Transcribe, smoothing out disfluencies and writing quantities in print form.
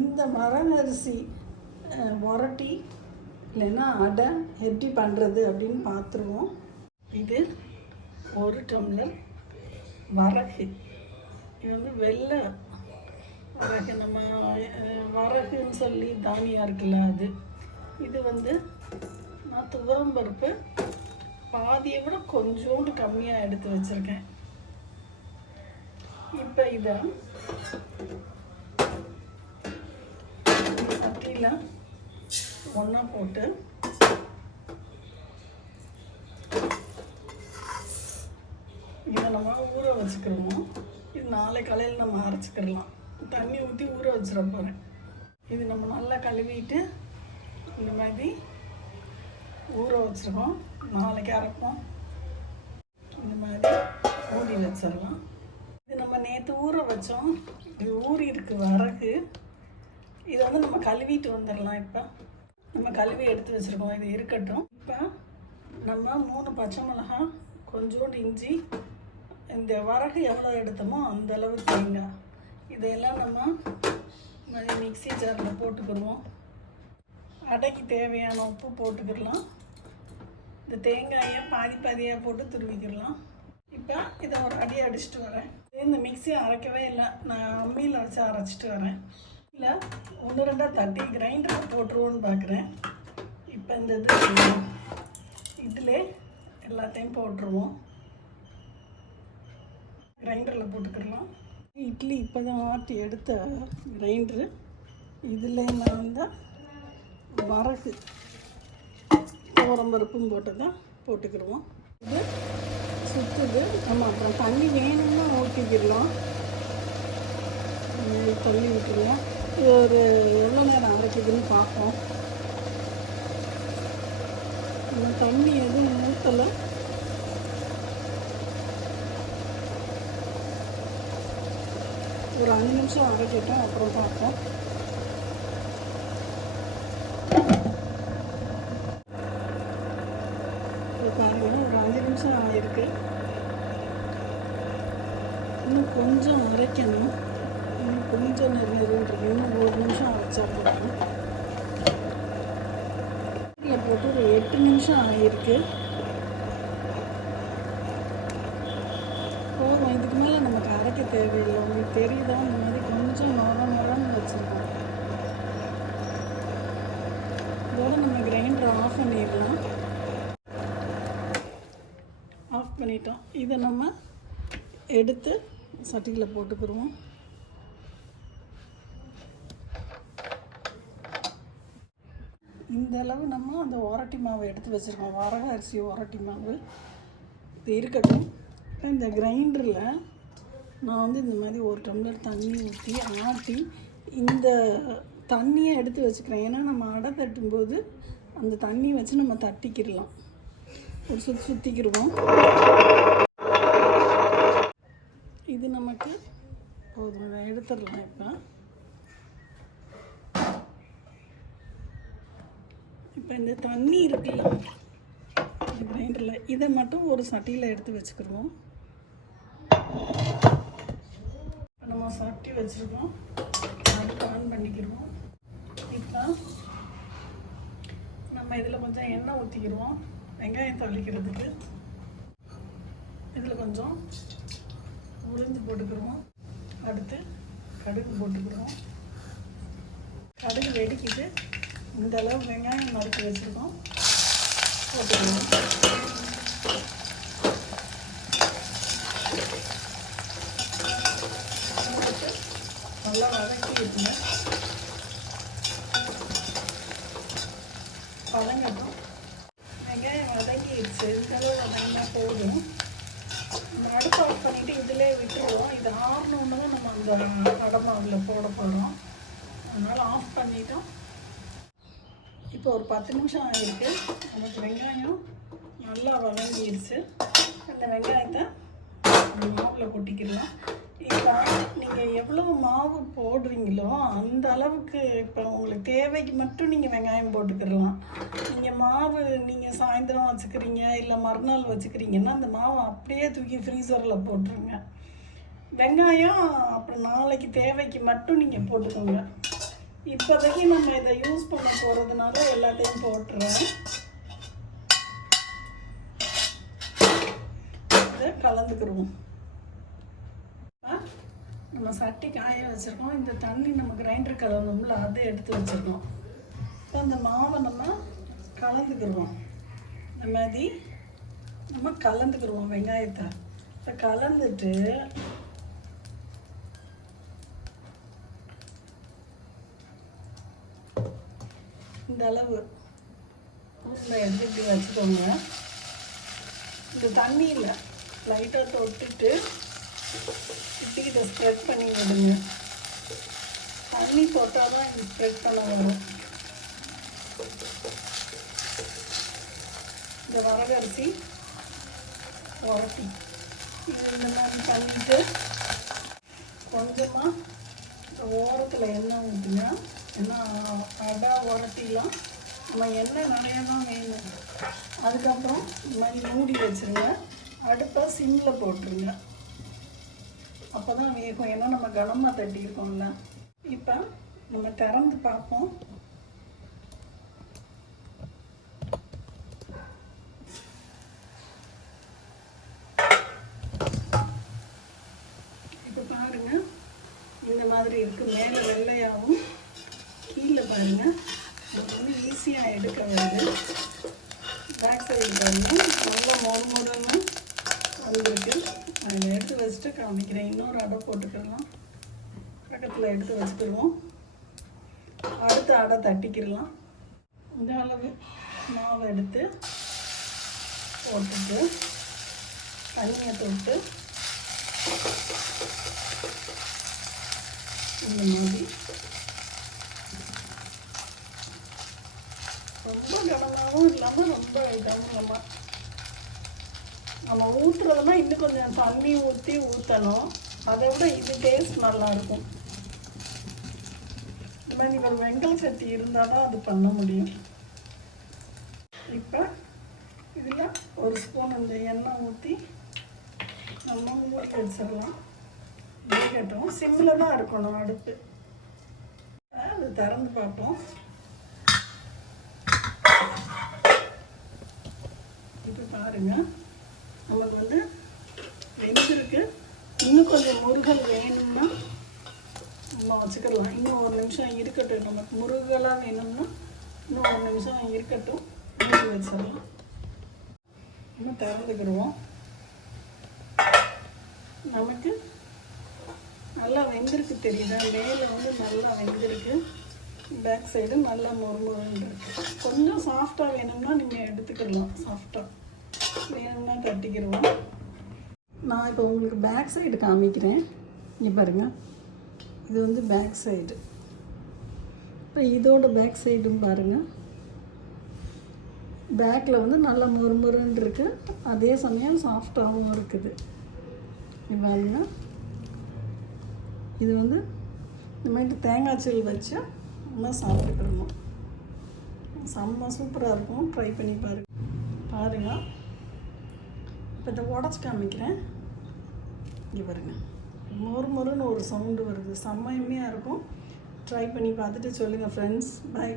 இந்த மரகரிசி உரட்டி இல்லைன்னா அடை எப்படி பண்ணுறது அப்படின்னு பார்த்துருவோம். இது 1 டம்ளர் வரகு. இது வந்து வெள்ளை வரகு, நம்ம வரகுன்னு சொல்லி தானியம் இருக்குல்ல அது. இது வந்து நான் துவரம் பருப்பு பாதியை விட கொஞ்சோண்டு கம்மியாக எடுத்து வச்சுருக்கேன். இப்போ இதை சட்டியில் ஒன்றா போட்டு இதை நம்ம ஊற வச்சுக்கிறோம். இது நாளை காலையில் நம்ம அரைச்சிக்கிடலாம். தண்ணி ஊற்றி ஊற வச்சிட போகிறேன். இது நம்ம நல்லா கழுவிட்டு இந்த மாதிரி ஊற வச்சுருக்கோம். நாளைக்கு அரைப்போம். இந்த மாதிரி ஊறி வச்சிடலாம். இது நம்ம நேற்று ஊற வச்சோம். இது ஊறி இருக்கு வரகு. இதை வந்து நம்ம கழுவிட்டு வந்துடலாம். இப்போ நம்ம கழுவி எடுத்து வச்சுருக்கோம். இது இருக்கட்டும். இப்போ நம்ம 3 பச்சை மிளகாய், கொஞ்சோண்டு இஞ்சி, இந்த வரகு எவ்வளோ எடுத்தோமோ அந்த அளவு தேங்காய், இதையெல்லாம் நம்ம மிக்ஸி ஜாரில் போட்டுக்கிடுவோம். அடைக்கு தேவையான உப்பு போட்டுக்கிடலாம். இந்த தேங்காயை பாதியாக போட்டு துருவிக்கிடலாம். இப்போ இதை ஒரு அடி அடிச்சுட்டு வரேன். இந்த மிக்ஸியை அரைக்கவே இல்லை, நான் அம்மியில் வச்சு அரைச்சிட்டு வரேன். இல்லை 1-2 தட்டி கிரைண்டரில் போட்டுருவோன்னு பார்க்குறேன். இப்போ இந்த இதில் எல்லாத்தையும் போட்டுருவோம். கிரைண்டரில் போட்டுக்கிடலாம். இட்லி இப்போ தான் ஆட்டி எடுத்த கிரைண்டரு. இதில் நான் வந்து வரகு துவரம் பருப்பும் போட்டு தான் போட்டுக்கிடுவோம். இது சுற்றுது. நம்ம அப்புறம் தண்ணி வேணும்னா ஊற்றிக்கிடலாம். தள்ளி விட்டுருவோம். இது ஒரு எவ்வளோ நேரம் அரைக்குதுன்னு பார்ப்போம். நம்ம தண்ணி எதுவும் ஊற்றலை. ஒரு 5 நிமிஷம் அரைக்கிட்டோம், அப்புறம் பார்ப்போம். பாருங்கள், ஒரு 5 நிமிஷம் ஆகிருக்கு. இன்னும் கொஞ்சம் அரைக்கணும். இன்னும் கொஞ்சம் நெருங்கிருக்கு. இன்னும் 1 நிமிஷம் அரைச்சா போதும். இதில் போட்டு ஒரு 8 நிமிஷம் ஆகிருக்கு. போதும். இதுக்கு மேலே நமக்கு அரைக்க தேவையில்லை. உங்களுக்கு தெரியுதா? இந்த மாதிரி கொஞ்சம் நொரன்னு வச்சுருக்கோம். இதோட நம்ம கிரைண்டரை ஆஃப் பண்ணிடலாம். ஆஃப் பண்ணிட்டோம். இதை நம்ம எடுத்து சட்டியில் போட்டுக்கிடுவோம். இந்த அளவு நம்ம அந்த உரட்டி மாவை எடுத்து வச்சுருக்கோம். வரகு அரிசி உரட்டி மாவு இது இருக்கட்டும். இப்போ இந்த கிரைண்டரில் நான் வந்து இந்த மாதிரி 1 டம்ளர் தண்ணி ஊற்றி ஆட்டி இந்த தண்ணியை எடுத்து வச்சுக்கிறேன். ஏன்னா நம்ம அடை தட்டும்போது அந்த தண்ணி வச்சு நம்ம தட்டிக்கிடலாம். ஒரு சுற்றிக்கிடுவோம். இது நமக்கு போதும். அதை எடுத்துடலாம். இப்போ இந்த தண்ணி இருக்குல்ல இந்த கிரைண்டரில், இதை மட்டும் ஒரு சட்டியில் எடுத்து வச்சுக்கிடுவோம். நம்ம சட்டி வச்சுருக்கோம். அடுப்பு ஆன் பண்ணிக்கிடுவோம். இப்போ நம்ம இதில் கொஞ்சம் எண்ணெய் ஊற்றிக்கிடுவோம். வெங்காயம் தள்ளிக்கிறதுக்கு இதில் கொஞ்சம் உளுந்து போட்டுக்கிடுவோம். அடுத்து கடுகு போட்டுக்கிடுவோம். கடுகு வெடிக்கிட்டு இந்த அளவு வெங்காயம் நறுக்கி வச்சுருக்கோம் போட்டுக்கிடுவோம். நல்லா வதக்கி விட்டுங்க. வதங்கட்டும். வெங்காயம் வதங்கிடுச்சு. இதெல்லாம் வதங்கினா போதும். நம்ம அடுப்பு ஆஃப் பண்ணிவிட்டு இதிலே விட்டுருவோம். இது ஆறணுன்னு தான் நம்ம அந்த அடமாவில் போட போகிறோம். அதனால் ஆஃப் பண்ணிட்டோம். இப்போ ஒரு 10 நிமிஷம் ஆகிருக்கு. நமக்கு வெங்காயம் நல்லா வதங்கிடுச்சு. அந்த வெங்காயத்தை மாவில் கொட்டிக்கிடலாம். இப்போ நீங்கள் எவ்வளோ மாவு போடுறீங்களோ அந்த அளவுக்கு இப்போ உங்களுக்கு தேவைக்கு மட்டும் நீங்கள் வெங்காயம் போட்டுக்கிடலாம். நீங்கள் மாவு நீங்கள் சாயந்தரம் வச்சுக்கிறீங்க இல்லை மறுநாள் வச்சுக்கிறீங்கன்னா அந்த மாவை அப்படியே தூக்கி ஃப்ரீசரில் போட்டுருங்க. வெங்காயம் அப்புறம் நாளைக்கு தேவைக்கு மட்டும் நீங்கள் போட்டுக்கோங்க. இப்போதைக்கு நம்ம இதை யூஸ் பண்ண போகிறதுனால எல்லாத்தையும் போட்டுறேன். இதை கலந்துக்கிடுவோம். நம்ம சட்டி காய வச்சுருக்கோம். இந்த தண்ணி நம்ம கிரைண்டர் கலந்தோம்ல, அதை எடுத்து வச்சுருக்கோம். இப்போ அந்த மாவை நம்ம கலந்துக்கிடுவோம். இந்த மாதிரி நம்ம கலந்துக்கிடுவோம் வெங்காயத்தை. இப்போ கலந்துட்டு இந்த அளவு உள்ள எடுத்து இப்படி வச்சுக்கோங்க. இந்த தண்ணியில் லைட்டாக தொட்டுட்டு இப்படி இதை ஸ்ப்ரெட் பண்ணி விடுங்க. தண்ணி தொட்டால் தான் இது ஸ்ப்ரெட் பண்ண வரும். இந்த வரகரிசி உரட்டி இது இந்த மாதிரி பண்ணிட்டு கொஞ்சமாக ஓரத்தில் எண்ணெய் ஊற்றுங்க. ஏன்னா அடை உரட்டிலாம் நம்ம எண்ணெய் நிறையா தான் வேணும். அதுக்கப்புறம் இந்த மாதிரி மூடி வச்சுருங்க. அடுப்பை சிம்மில் போட்டுருங்க. அப்போ தான் வேகும். ஏன்னா நம்ம கனமாக தட்டியிருக்கோம்ல. இப்போ நம்ம திறந்து பார்ப்போம். இப்போ பாருங்கள், இந்த மாதிரி இருக்குது. மேலே வெள்ளையாகவும் கீழே பாருங்கள் நமக்கு வந்து ஈஸியாக எடுக்க வருது. பேக் சைடு பாருங்கள் நல்லா மொறுமொறுன்னு வந்துருக்கு. அதில் எடுத்து வச்சுட்டு காமிக்கிறேன். இன்னொரு அடை போட்டுக்கிடலாம். பக்கத்தில் எடுத்து வச்சுக்கிடுவோம். அடுத்த அடை தட்டிக்கிடலாம். இந்த அளவு மாவை எடுத்து போட்டுட்டு தண்ணியை தொட்டு இந்த மாதிரி ரொம்ப கனமாகவும் இல்லாமல் ரொம்ப இதாகவும் நம்ம ஊற்றுறதுனா இன்னும் கொஞ்சம் தண்ணி ஊற்றணும். அதை விட இது டேஸ்ட் நல்லாயிருக்கும். இந்த மாதிரி ஒரு வெங்கல் சட்டி இருந்தால் தான் அது பண்ண முடியும். இப்போ இதில் ஒரு ஸ்பூன் இந்த எண்ணெய் ஊற்றி நம்ம மூடி வச்சிடலாம். வேகட்டும். சிம்மில் தான் இருக்கணும் அடுப்பு. அது திறந்து பார்ப்போம். இப்போ பாருங்கள் நமக்கு வந்து வெந்திருக்கு. இன்னும் கொஞ்சம் முருகல் வேணும்னா நம்ம வச்சுக்கலாம். இன்னும் ஒரு நிமிஷம் இருக்கட்டும். நமக்கு முருகலாக வேணும்னா இன்னும் ஒரு நிமிஷம் இருக்கட்டும். மூடி வச்சிடலாம். நம்ம திறந்துக்கிடுவோம். நமக்கு நல்லா வெந்திருக்கு தெரியுதா? மேலே வந்து நல்லா வெந்திருக்கு. பேக் சைடு நல்லா மொறுமொறுன்னு இருக்குது. கொஞ்சம் சாஃப்டாக வேணும்னா நீங்கள் எடுத்துக்கிடலாம். சாஃப்டாக வேணும்னா தட்டிக்கிடுவோம். நான் இப்போ உங்களுக்கு பேக் சைடு காமிக்கிறேன். இங்கே பாருங்கள், இது வந்து பேக் சைடு. இப்போ இதோட பேக் சைடும் பாருங்கள். பேக்கில் வந்து நல்லா மொறுமொறுன்னு இருக்குது. அதே சமயம் சாஃப்டாகவும் இருக்குது. இது பாருங்க, இது வந்து இந்த மாதிரி தேங்காய் சீல் வச்சு நம்ம சாப்பிட்டுக்கிடணும். செம்ம சூப்பராக இருக்கும். ட்ரை பண்ணி பாருங்கள். இப்போ இதை உடச்சி காமிக்கிறேன். இங்கே பாருங்கள், மொறுமொறுன்னு ஒரு சவுண்டு வருது. செம்மையாக இருக்கும். ட்ரை பண்ணி பார்த்துட்டு சொல்லுங்கள் ஃப்ரெண்ட்ஸ். பை.